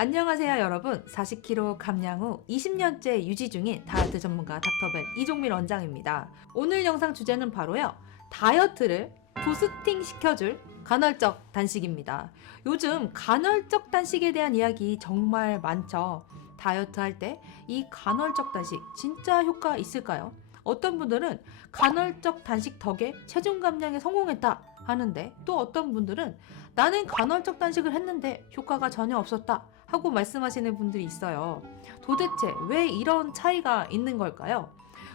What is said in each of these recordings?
안녕하세요 여러분. 40kg 감량 후 20년째 유지 중인 다이어트 전문가 닥터벨 이종민 원장입니다. 오늘 영상 주제는 바로요, 다이어트를 부스팅 시켜줄 간헐적 단식입니다. 요즘 간헐적 단식에 대한 이야기 정말 많죠. 다이어트 할 때 이 간헐적 단식 진짜 효과 있을까요? 어떤 분들은 간헐적 단식 덕에 체중 감량에 성공했다 하는데, 또 어떤 분들은 나는 간헐적 단식을 했는데 효과가 전혀 없었다 하고 말씀하시는 분들이 있어요. 도대체 왜 이런 차이가 있는 걸까요?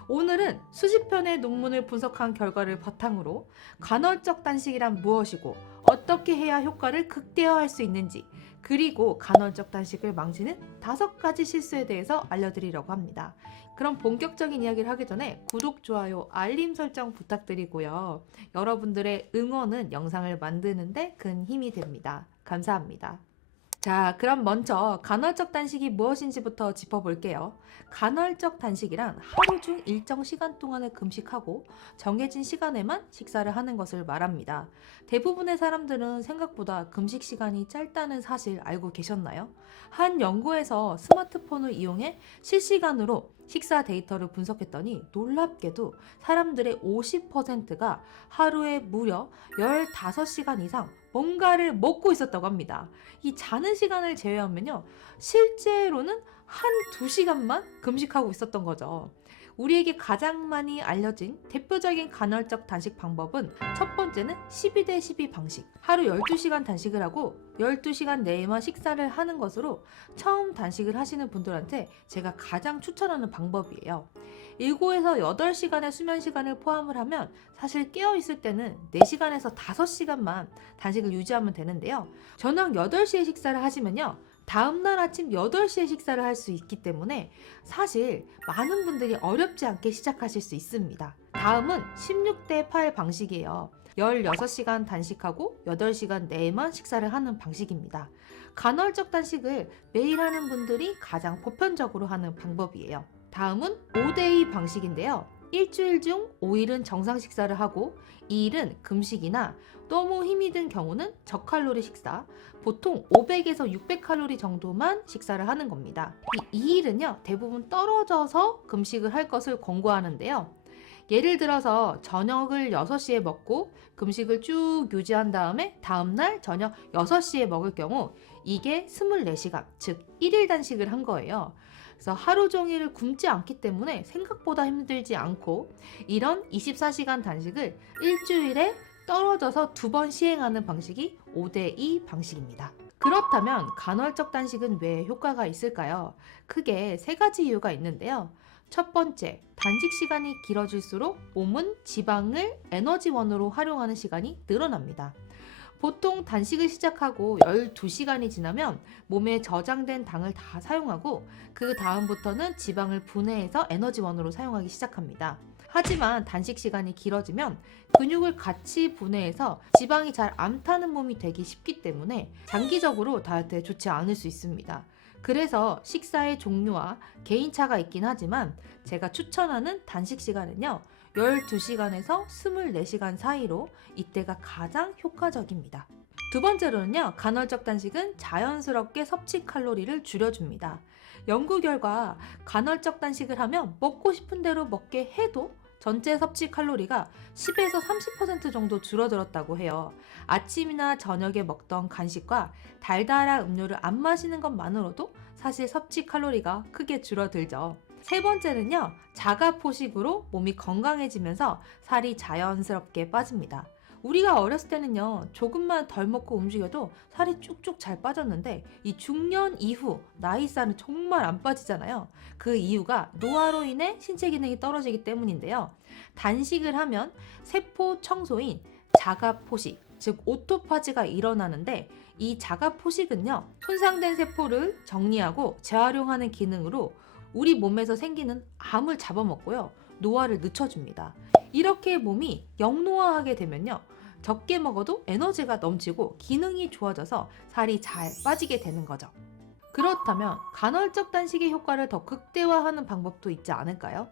오늘은 수십 편의 논문을 분석한 결과를 바탕으로 간헐적 단식이란 무엇이고 어떻게 해야 효과를 극대화할 수 있는지, 그리고 간헐적 단식을 망치는 5가지 실수에 대해서 알려드리려고 합니다. 그럼 본격적인 이야기를 하기 전에 구독, 좋아요, 알림 설정 부탁드리고요. 여러분들의 응원은 영상을 만드는데 큰 힘이 됩니다. 감사합니다. 자, 그럼 먼저 간헐적 단식이 무엇인지부터 짚어볼게요. 간헐적 단식이란 하루 중 일정 시간 동안을 금식하고 정해진 시간에만 식사를 하는 것을 말합니다. 대부분의 사람들은 생각보다 금식 시간이 짧다는 사실 알고 계셨나요? 한 연구에서 스마트폰을 이용해 실시간으로 식사 데이터를 분석했더니 놀랍게도 사람들의 50%가 하루에 무려 15시간 이상 뭔가를 먹고 있었다고 합니다. 이 자는 시간을 제외하면요, 실제로는 한 2시간만 금식하고 있었던 거죠. 우리에게 가장 많이 알려진 대표적인 간헐적 단식 방법은, 첫 번째는 12대12 방식. 하루 12시간 단식을 하고 12시간 내에만 식사를 하는 것으로 처음 단식을 하시는 분들한테 제가 가장 추천하는 방법이에요. 7에서 8시간의 수면 시간을 포함을 하면 사실 깨어있을 때는 4시간에서 5시간만 단식을 유지하면 되는데요. 저녁 8시에 식사를 하시면요, 다음날 아침 8시에 식사를 할 수 있기 때문에 사실 많은 분들이 어렵지 않게 시작하실 수 있습니다. 다음은 16대8 방식이에요. 16시간 단식하고 8시간 내에만 식사를 하는 방식입니다. 간헐적 단식을 매일 하는 분들이 가장 보편적으로 하는 방법이에요. 다음은 5대2 방식인데요. 일주일 중 5일은 정상 식사를 하고 2일은 금식이나 너무 힘이 든 경우는 저칼로리 식사, 보통 500에서 600칼로리 정도만 식사를 하는 겁니다. 이 2일은요, 대부분 떨어져서 금식을 할 것을 권고하는데요. 예를 들어서 저녁을 6시에 먹고 금식을 쭉 유지한 다음에 다음날 저녁 6시에 먹을 경우 이게 24시간, 즉 1일 단식을 한 거예요. 그래서 하루 종일 굶지 않기 때문에 생각보다 힘들지 않고, 이런 24시간 단식을 일주일에 떨어져서 2번 시행하는 방식이 5대2 방식입니다. 그렇다면 간헐적 단식은 왜 효과가 있을까요? 크게 3가지 이유가 있는데요. 첫 번째, 단식 시간이 길어질수록 몸은 지방을 에너지원으로 활용하는 시간이 늘어납니다. 보통 단식을 시작하고 12시간이 지나면 몸에 저장된 당을 다 사용하고 그 다음부터는 지방을 분해해서 에너지원으로 사용하기 시작합니다. 하지만 단식 시간이 길어지면 근육을 같이 분해해서 지방이 잘 안 타는 몸이 되기 쉽기 때문에 장기적으로 다이어트에 좋지 않을 수 있습니다. 그래서 식사의 종류와 개인차가 있긴 하지만 제가 추천하는 단식 시간은요, 12시간에서 24시간 사이로 이때가 가장 효과적입니다. 두 번째로는요, 간헐적 단식은 자연스럽게 섭취 칼로리를 줄여줍니다. 연구 결과 간헐적 단식을 하면 먹고 싶은 대로 먹게 해도 전체 섭취 칼로리가 10에서 30% 정도 줄어들었다고 해요. 아침이나 저녁에 먹던 간식과 달달한 음료를 안 마시는 것만으로도 사실 섭취 칼로리가 크게 줄어들죠. 세 번째는요, 자가 포식으로 몸이 건강해지면서 살이 자연스럽게 빠집니다. 우리가 어렸을 때는요, 조금만 덜 먹고 움직여도 살이 쭉쭉 잘 빠졌는데 이 중년 이후 나이 살은 정말 안 빠지잖아요. 그 이유가 노화로 인해 신체 기능이 떨어지기 때문인데요. 단식을 하면 세포 청소인 자가 포식, 즉 오토파지가 일어나는데, 이 자가 포식은요, 손상된 세포를 정리하고 재활용하는 기능으로 우리 몸에서 생기는 암을 잡아먹고요, 노화를 늦춰줍니다. 이렇게 몸이 영노화하게 되면요, 적게 먹어도 에너지가 넘치고 기능이 좋아져서 살이 잘 빠지게 되는 거죠. 그렇다면 간헐적 단식의 효과를 더 극대화하는 방법도 있지 않을까요?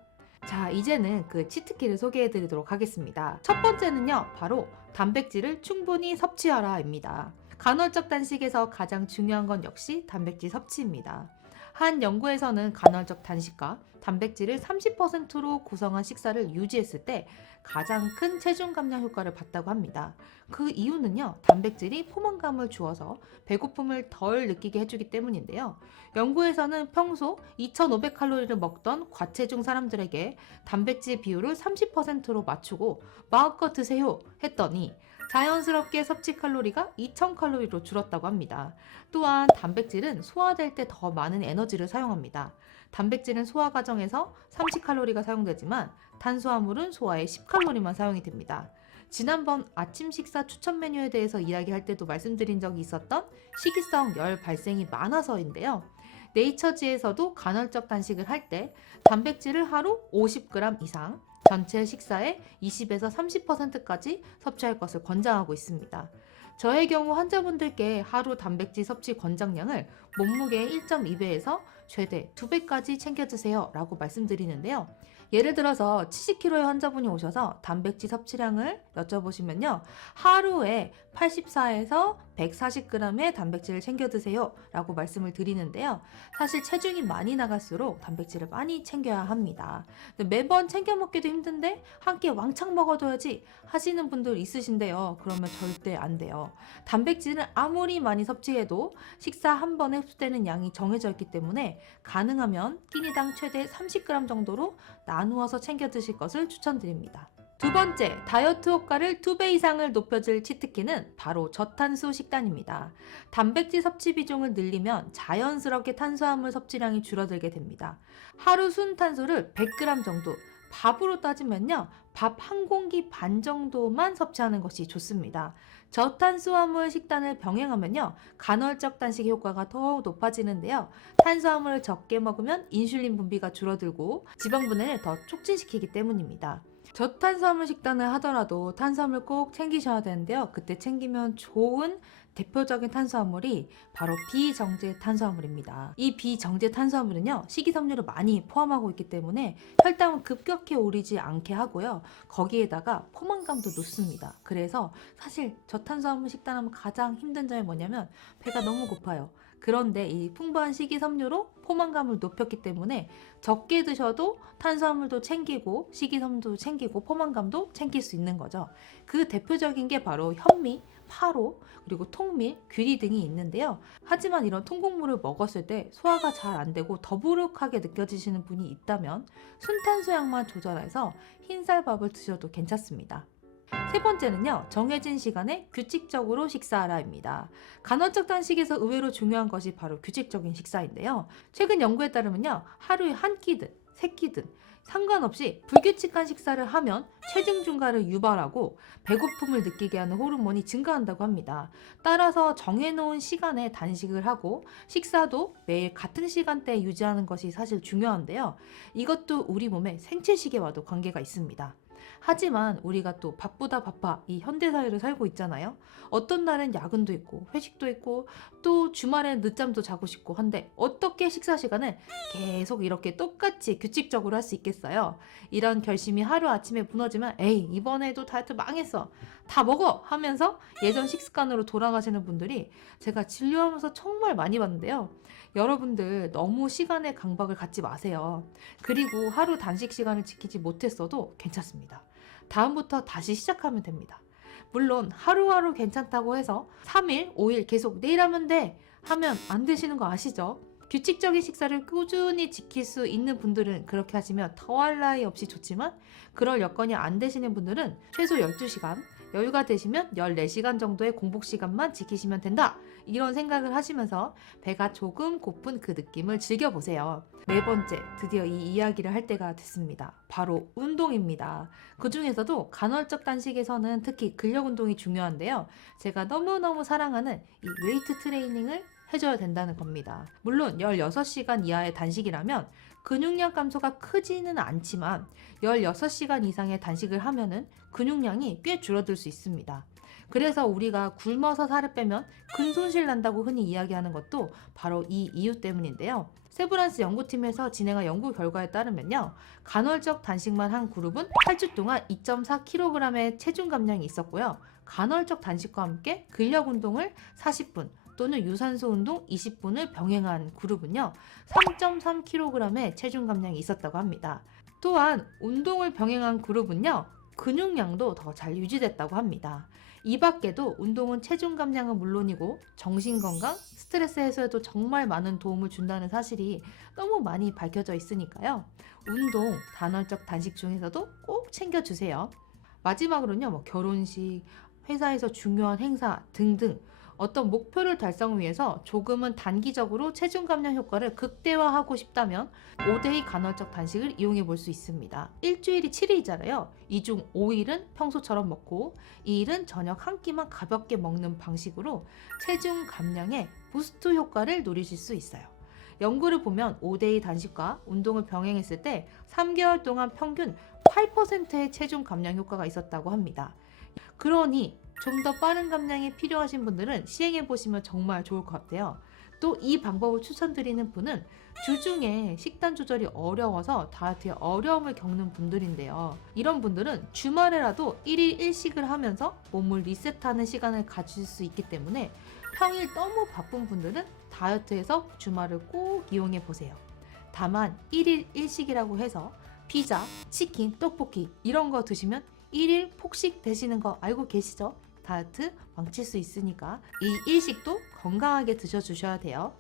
자, 이제는 그 치트키를 소개해 드리도록 하겠습니다. 첫 번째는요, 바로 단백질을 충분히 섭취하라입니다. 간헐적 단식에서 가장 중요한 건 역시 단백질 섭취입니다. 한 연구에서는 간헐적 단식과 단백질을 30%로 구성한 식사를 유지했을 때 가장 큰 체중 감량 효과를 봤다고 합니다. 그 이유는요, 단백질이 포만감을 주어서 배고픔을 덜 느끼게 해주기 때문인데요. 연구에서는 평소 2,500칼로리를 먹던 과체중 사람들에게 단백질 비율을 30%로 맞추고 마음껏 드세요 했더니 자연스럽게 섭취 칼로리가 2,000칼로리로 줄었다고 합니다. 또한 단백질은 소화될 때 더 많은 에너지를 사용합니다. 단백질은 소화 과정에서 30칼로리가 사용되지만 탄수화물은 소화에 10칼로리만 사용이 됩니다. 지난번 아침 식사 추천 메뉴에 대해서 이야기할 때도 말씀드린 적이 있었던 식이성 열 발생이 많아서인데요. 네이처지에서도 간헐적 단식을 할 때 단백질을 하루 50g 이상, 전체 식사의 20에서 30%까지 섭취할 것을 권장하고 있습니다. 저의 경우 환자분들께 하루 단백질 섭취 권장량을 몸무게의 1.2배에서 최대 2배까지 챙겨 드세요 라고 말씀드리는데요. 예를 들어서 70kg의 환자분이 오셔서 단백질 섭취량을 여쭤보시면요. 하루에 84에서 140g의 단백질을 챙겨 드세요 라고 말씀을 드리는데요. 사실 체중이 많이 나갈수록 단백질을 많이 챙겨야 합니다. 매번 챙겨 먹기도 힘든데 한 끼 왕창 먹어둬야지 하시는 분들 있으신데요. 그러면 절대 안 돼요. 단백질은 아무리 많이 섭취해도 식사 한 번에 흡수되는 양이 정해져 있기 때문에 가능하면 끼니당 최대 30g 정도로 나누어서 챙겨 드실 것을 추천드립니다. 두 번째, 다이어트 효과를 2배 이상을 높여줄 치트키는 바로 저탄수 식단입니다. 단백질 섭취 비중을 늘리면 자연스럽게 탄수화물 섭취량이 줄어들게 됩니다. 하루 순탄수를 100g 정도, 밥으로 따지면요, 밥 한 공기 반 정도만 섭취하는 것이 좋습니다. 저탄수화물 식단을 병행하면요, 간헐적 단식 효과가 더욱 높아지는데요. 탄수화물을 적게 먹으면 인슐린 분비가 줄어들고 지방 분해를 더 촉진시키기 때문입니다. 저탄수화물 식단을 하더라도 탄수화물 꼭 챙기셔야 되는데요. 그때 챙기면 좋은 대표적인 탄수화물이 바로 비정제 탄수화물입니다. 이 비정제 탄수화물은요, 식이섬유를 많이 포함하고 있기 때문에 혈당을 급격히 오르지 않게 하고요. 거기에다가 포만감도 높습니다. 그래서 사실 저탄수화물 식단하면 가장 힘든 점이 뭐냐면 배가 너무 고파요. 그런데 이 풍부한 식이섬유로 포만감을 높였기 때문에 적게 드셔도 탄수화물도 챙기고 식이섬유도 챙기고 포만감도 챙길 수 있는 거죠. 그 대표적인 게 바로 현미, 파로, 그리고 통밀, 귀리 등이 있는데요. 하지만 이런 통곡물을 먹었을 때 소화가 잘 안 되고 더부룩하게 느껴지시는 분이 있다면 순탄수양만 조절해서 흰쌀밥을 드셔도 괜찮습니다. 세 번째는요, 정해진 시간에 규칙적으로 식사하라입니다. 간헐적 단식에서 의외로 중요한 것이 바로 규칙적인 식사인데요. 최근 연구에 따르면요, 하루에 한 끼든 세 끼든 상관없이 불규칙한 식사를 하면 체중 증가를 유발하고 배고픔을 느끼게 하는 호르몬이 증가한다고 합니다. 따라서 정해놓은 시간에 단식을 하고 식사도 매일 같은 시간대에 유지하는 것이 사실 중요한데요. 이것도 우리 몸의 생체시계와도 관계가 있습니다. 하지만 우리가 또 바쁘다 바빠 이 현대사회를 살고 있잖아요. 어떤 날은 야근도 있고 회식도 있고 또 주말엔 늦잠도 자고 싶고 한데 어떻게 식사 시간을 계속 이렇게 똑같이 규칙적으로 할 수 있겠어요? 이런 결심이 하루아침에 무너지면 에이 이번에도 다이어트 망했어 다 먹어 하면서 예전 식습관으로 돌아가시는 분들이 제가 진료하면서 정말 많이 봤는데요. 여러분들 너무 시간의 강박을 갖지 마세요. 그리고 하루 단식 시간을 지키지 못했어도 괜찮습니다. 다음부터 다시 시작하면 됩니다. 물론 하루하루 괜찮다고 해서 3일, 5일 계속 내일 하면 돼 하면 안 되시는 거 아시죠? 규칙적인 식사를 꾸준히 지킬 수 있는 분들은 그렇게 하시면 더할 나위 없이 좋지만 그럴 여건이 안 되시는 분들은 최소 12시간, 여유가 되시면 14시간 정도의 공복 시간만 지키시면 된다. 이런 생각을 하시면서 배가 조금 고픈 그 느낌을 즐겨보세요. 네 번째, 드디어 이 이야기를 할 때가 됐습니다. 바로 운동입니다. 그 중에서도 간헐적 단식에서는 특히 근력 운동이 중요한데요. 제가 너무너무 사랑하는 이 웨이트 트레이닝을 해줘야 된다는 겁니다. 물론 16시간 이하의 단식이라면 근육량 감소가 크지는 않지만 16시간 이상의 단식을 하면은 근육량이 꽤 줄어들 수 있습니다. 그래서 우리가 굶어서 살을 빼면 근손실 난다고 흔히 이야기하는 것도 바로 이 이유 때문인데요. 세브란스 연구팀에서 진행한 연구 결과에 따르면요, 간헐적 단식만 한 그룹은 8주 동안 2.4kg의 체중 감량이 있었고요. 간헐적 단식과 함께 근력 운동을 40분 또는 유산소 운동 20분을 병행한 그룹은요 3.3kg의 체중 감량이 있었다고 합니다. 또한 운동을 병행한 그룹은요 근육량도 더 잘 유지됐다고 합니다. 이 밖에도 운동은 체중 감량은 물론이고 정신건강, 스트레스 해소에도 정말 많은 도움을 준다는 사실이 너무 많이 밝혀져 있으니까요. 운동, 간헐적 단식 중에서도 꼭 챙겨주세요. 마지막으로는요, 결혼식, 회사에서 중요한 행사 등등 어떤 목표를 달성 위해서 조금은 단기적으로 체중 감량 효과를 극대화하고 싶다면 5대2 간헐적 단식을 이용해 볼 수 있습니다. 일주일이 7일이잖아요. 이 중 5일은 평소처럼 먹고 2일은 저녁 한 끼만 가볍게 먹는 방식으로 체중 감량에 부스트 효과를 누리실 수 있어요. 연구를 보면 5대2 단식과 운동을 병행했을 때 3개월 동안 평균 8%의 체중 감량 효과가 있었다고 합니다. 그러니 좀 더 빠른 감량이 필요하신 분들은 시행해 보시면 정말 좋을 것 같아요. 또 이 방법을 추천드리는 분은 주중에 식단 조절이 어려워서 다이어트에 어려움을 겪는 분들인데요. 이런 분들은 주말에라도 1일 1식을 하면서 몸을 리셋하는 시간을 가질 수 있기 때문에 평일 너무 바쁜 분들은 다이어트에서 주말을 꼭 이용해 보세요. 다만 1일 1식이라고 해서 피자, 치킨, 떡볶이 이런 거 드시면 1일 폭식 되시는 거 알고 계시죠? 다이어트 망칠 수 있으니까 이 일식도 건강하게 드셔주셔야 돼요.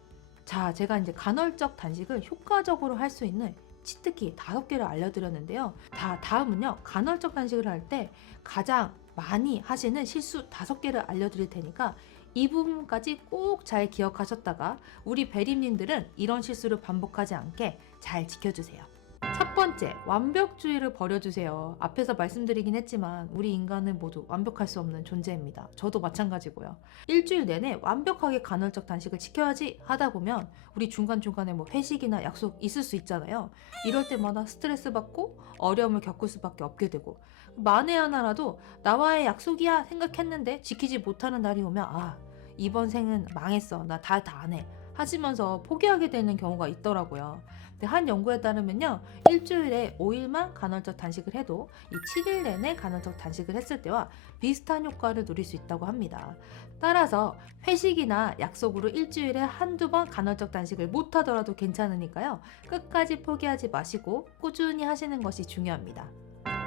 자, 제가 이제 간헐적 단식을 효과적으로 할 수 있는 치트키 5개를 알려드렸는데요. 다음은요, 간헐적 단식을 할 때 가장 많이 하시는 실수 5개를 알려드릴 테니까 이 부분까지 꼭 잘 기억하셨다가 우리 베리님들은 이런 실수를 반복하지 않게 잘 지켜주세요. 첫 번째, 완벽주의를 버려주세요. 앞에서 말씀드리긴 했지만 우리 인간은 모두 완벽할 수 없는 존재입니다. 저도 마찬가지고요. 일주일 내내 완벽하게 간헐적 단식을 지켜야지 하다 보면 우리 중간중간에 회식이나 약속 있을 수 있잖아요. 이럴 때마다 스트레스 받고 어려움을 겪을 수밖에 없게 되고 만에 하나라도 나와의 약속이야 생각했는데 지키지 못하는 날이 오면 이번 생은 망했어. 나 다이어트 안 해. 하시면서 포기하게 되는 경우가 있더라고요. 근데 한 연구에 따르면요, 일주일에 5일만 간헐적 단식을 해도 이 7일 내내 간헐적 단식을 했을 때와 비슷한 효과를 누릴 수 있다고 합니다. 따라서 회식이나 약속으로 일주일에 한두 번 간헐적 단식을 못하더라도 괜찮으니까요, 끝까지 포기하지 마시고 꾸준히 하시는 것이 중요합니다.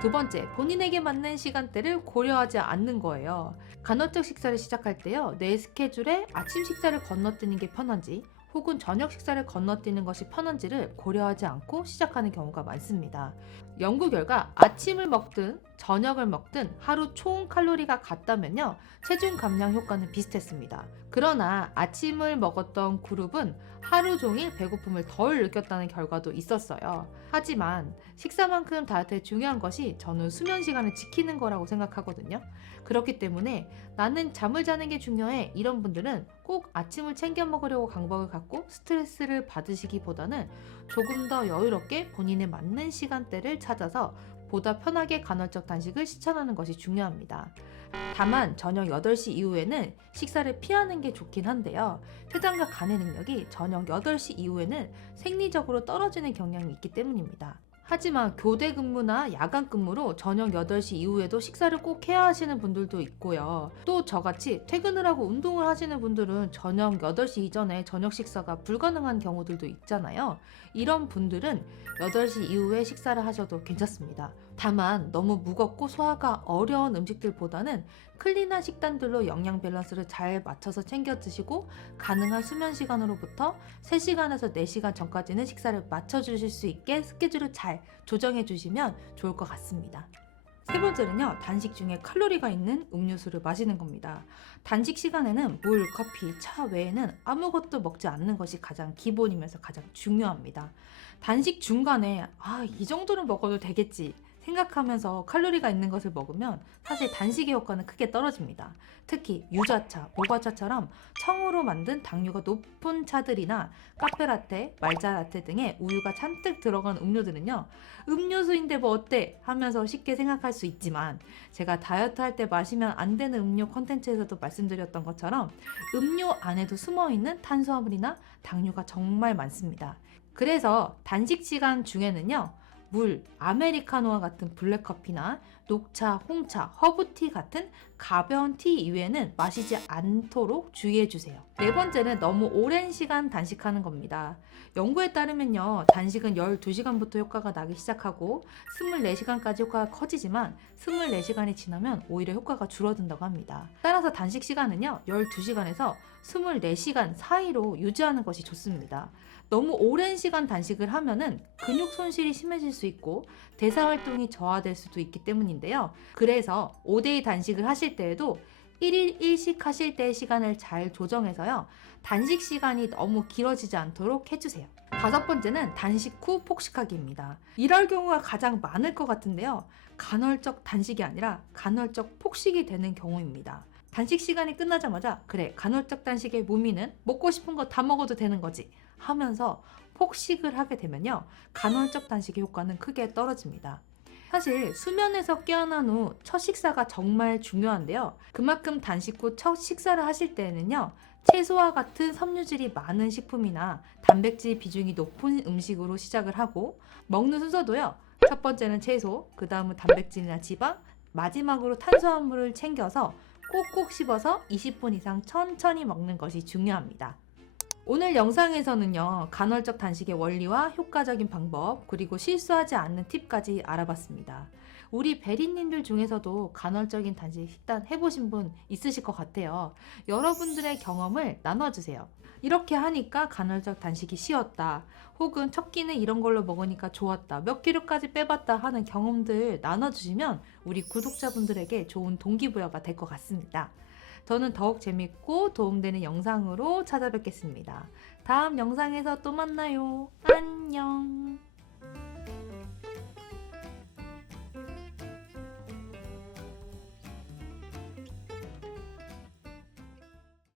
두 번째, 본인에게 맞는 시간대를 고려하지 않는 거예요. 간헐적 식사를 시작할 때요, 내 스케줄에 아침 식사를 건너뛰는 게 편한지 혹은 저녁 식사를 건너뛰는 것이 편한지를 고려하지 않고 시작하는 경우가 많습니다. 연구 결과 아침을 먹든 저녁을 먹든 하루 총 칼로리가 같다면요, 체중 감량 효과는 비슷했습니다. 그러나 아침을 먹었던 그룹은 하루 종일 배고픔을 덜 느꼈다는 결과도 있었어요. 하지만 식사만큼 다이어트에 중요한 것이 저는 수면 시간을 지키는 거라고 생각하거든요. 그렇기 때문에 나는 잠을 자는 게 중요해, 이런 분들은 꼭 아침을 챙겨 먹으려고 강박을 갖고 스트레스를 받으시기보다는 조금 더 여유롭게 본인에 맞는 시간대를 찾아서 보다 편하게 간헐적 단식을 실천하는 것이 중요합니다. 다만 저녁 8시 이후에는 식사를 피하는 게 좋긴 한데요, 췌장과 간의 능력이 저녁 8시 이후에는 생리적으로 떨어지는 경향이 있기 때문입니다. 하지만 교대 근무나 야간 근무로 저녁 8시 이후에도 식사를 꼭 해야 하시는 분들도 있고요. 또 저같이 퇴근을 하고 운동을 하시는 분들은 저녁 8시 이전에 저녁 식사가 불가능한 경우들도 있잖아요. 이런 분들은 8시 이후에 식사를 하셔도 괜찮습니다. 다만 너무 무겁고 소화가 어려운 음식들보다는 클린한 식단들로 영양 밸런스를 잘 맞춰서 챙겨 드시고 가능한 수면 시간으로부터 3시간에서 4시간 전까지는 식사를 맞춰주실 수 있게 스케줄을 잘 조정해 주시면 좋을 것 같습니다. 세 번째는요, 단식 중에 칼로리가 있는 음료수를 마시는 겁니다. 단식 시간에는 물, 커피, 차 외에는 아무것도 먹지 않는 것이 가장 기본이면서 가장 중요합니다. 단식 중간에 이 정도는 먹어도 되겠지 생각하면서 칼로리가 있는 것을 먹으면 사실 단식의 효과는 크게 떨어집니다. 특히 유자차, 모과차처럼 청으로 만든 당류가 높은 차들이나 카페라떼, 말차라떼 등의 우유가 잔뜩 들어간 음료들은요, 음료수인데 뭐 어때? 하면서 쉽게 생각할 수 있지만 제가 다이어트 할 때 마시면 안 되는 음료 콘텐츠에서도 말씀드렸던 것처럼 음료 안에도 숨어있는 탄수화물이나 당류가 정말 많습니다. 그래서 단식 시간 중에는요, 물, 아메리카노와 같은 블랙커피나 녹차, 홍차, 허브티 같은 가벼운 티 이외에는 마시지 않도록 주의해주세요. 네 번째는 너무 오랜 시간 단식하는 겁니다. 연구에 따르면요, 단식은 12시간부터 효과가 나기 시작하고 24시간까지 효과가 커지지만 24시간이 지나면 오히려 효과가 줄어든다고 합니다. 따라서 단식 시간은요, 12시간에서 24시간 사이로 유지하는 것이 좋습니다. 너무 오랜 시간 단식을 하면은 근육 손실이 심해질 수 있고 대사 활동이 저하될 수도 있기 때문인데요. 그래서 5대2 단식을 하실 때에도 1일 1식 하실 때의 시간을 잘 조정해서요. 단식 시간이 너무 길어지지 않도록 해주세요. 다섯 번째는 단식 후 폭식하기입니다. 이럴 경우가 가장 많을 것 같은데요. 간헐적 단식이 아니라 간헐적 폭식이 되는 경우입니다. 단식 시간이 끝나자마자 그래, 간헐적 단식의 묘미는 먹고 싶은 거 다 먹어도 되는 거지 하면서 폭식을 하게 되면요, 간헐적 단식의 효과는 크게 떨어집니다. 사실 수면에서 깨어난 후 첫 식사가 정말 중요한데요. 그만큼 단식 후 첫 식사를 하실 때에는요, 채소와 같은 섬유질이 많은 식품이나 단백질 비중이 높은 음식으로 시작을 하고, 먹는 순서도요, 첫 번째는 채소, 그 다음은 단백질이나 지방, 마지막으로 탄수화물을 챙겨서 꼭꼭 씹어서 20분 이상 천천히 먹는 것이 중요합니다. 오늘 영상에서는요, 간헐적 단식의 원리와 효과적인 방법, 그리고 실수하지 않는 팁까지 알아봤습니다. 우리 베리님들 중에서도 간헐적인 단식 식단 해보신 분 있으실 것 같아요. 여러분들의 경험을 나눠주세요. 이렇게 하니까 간헐적 단식이 쉬웠다, 혹은 첫 끼는 이런 걸로 먹으니까 좋았다, 몇 킬로까지 빼봤다 하는 경험들 나눠주시면 우리 구독자분들에게 좋은 동기부여가 될 것 같습니다. 저는 더욱 재밌고 도움되는 영상으로 찾아뵙겠습니다. 다음 영상에서 또 만나요. 안녕.